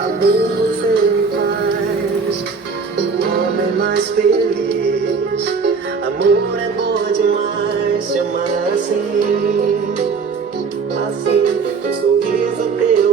Amor, você me faz um homem mais feliz. Amor é bom demais, te amar assim, assim. Um sorriso teu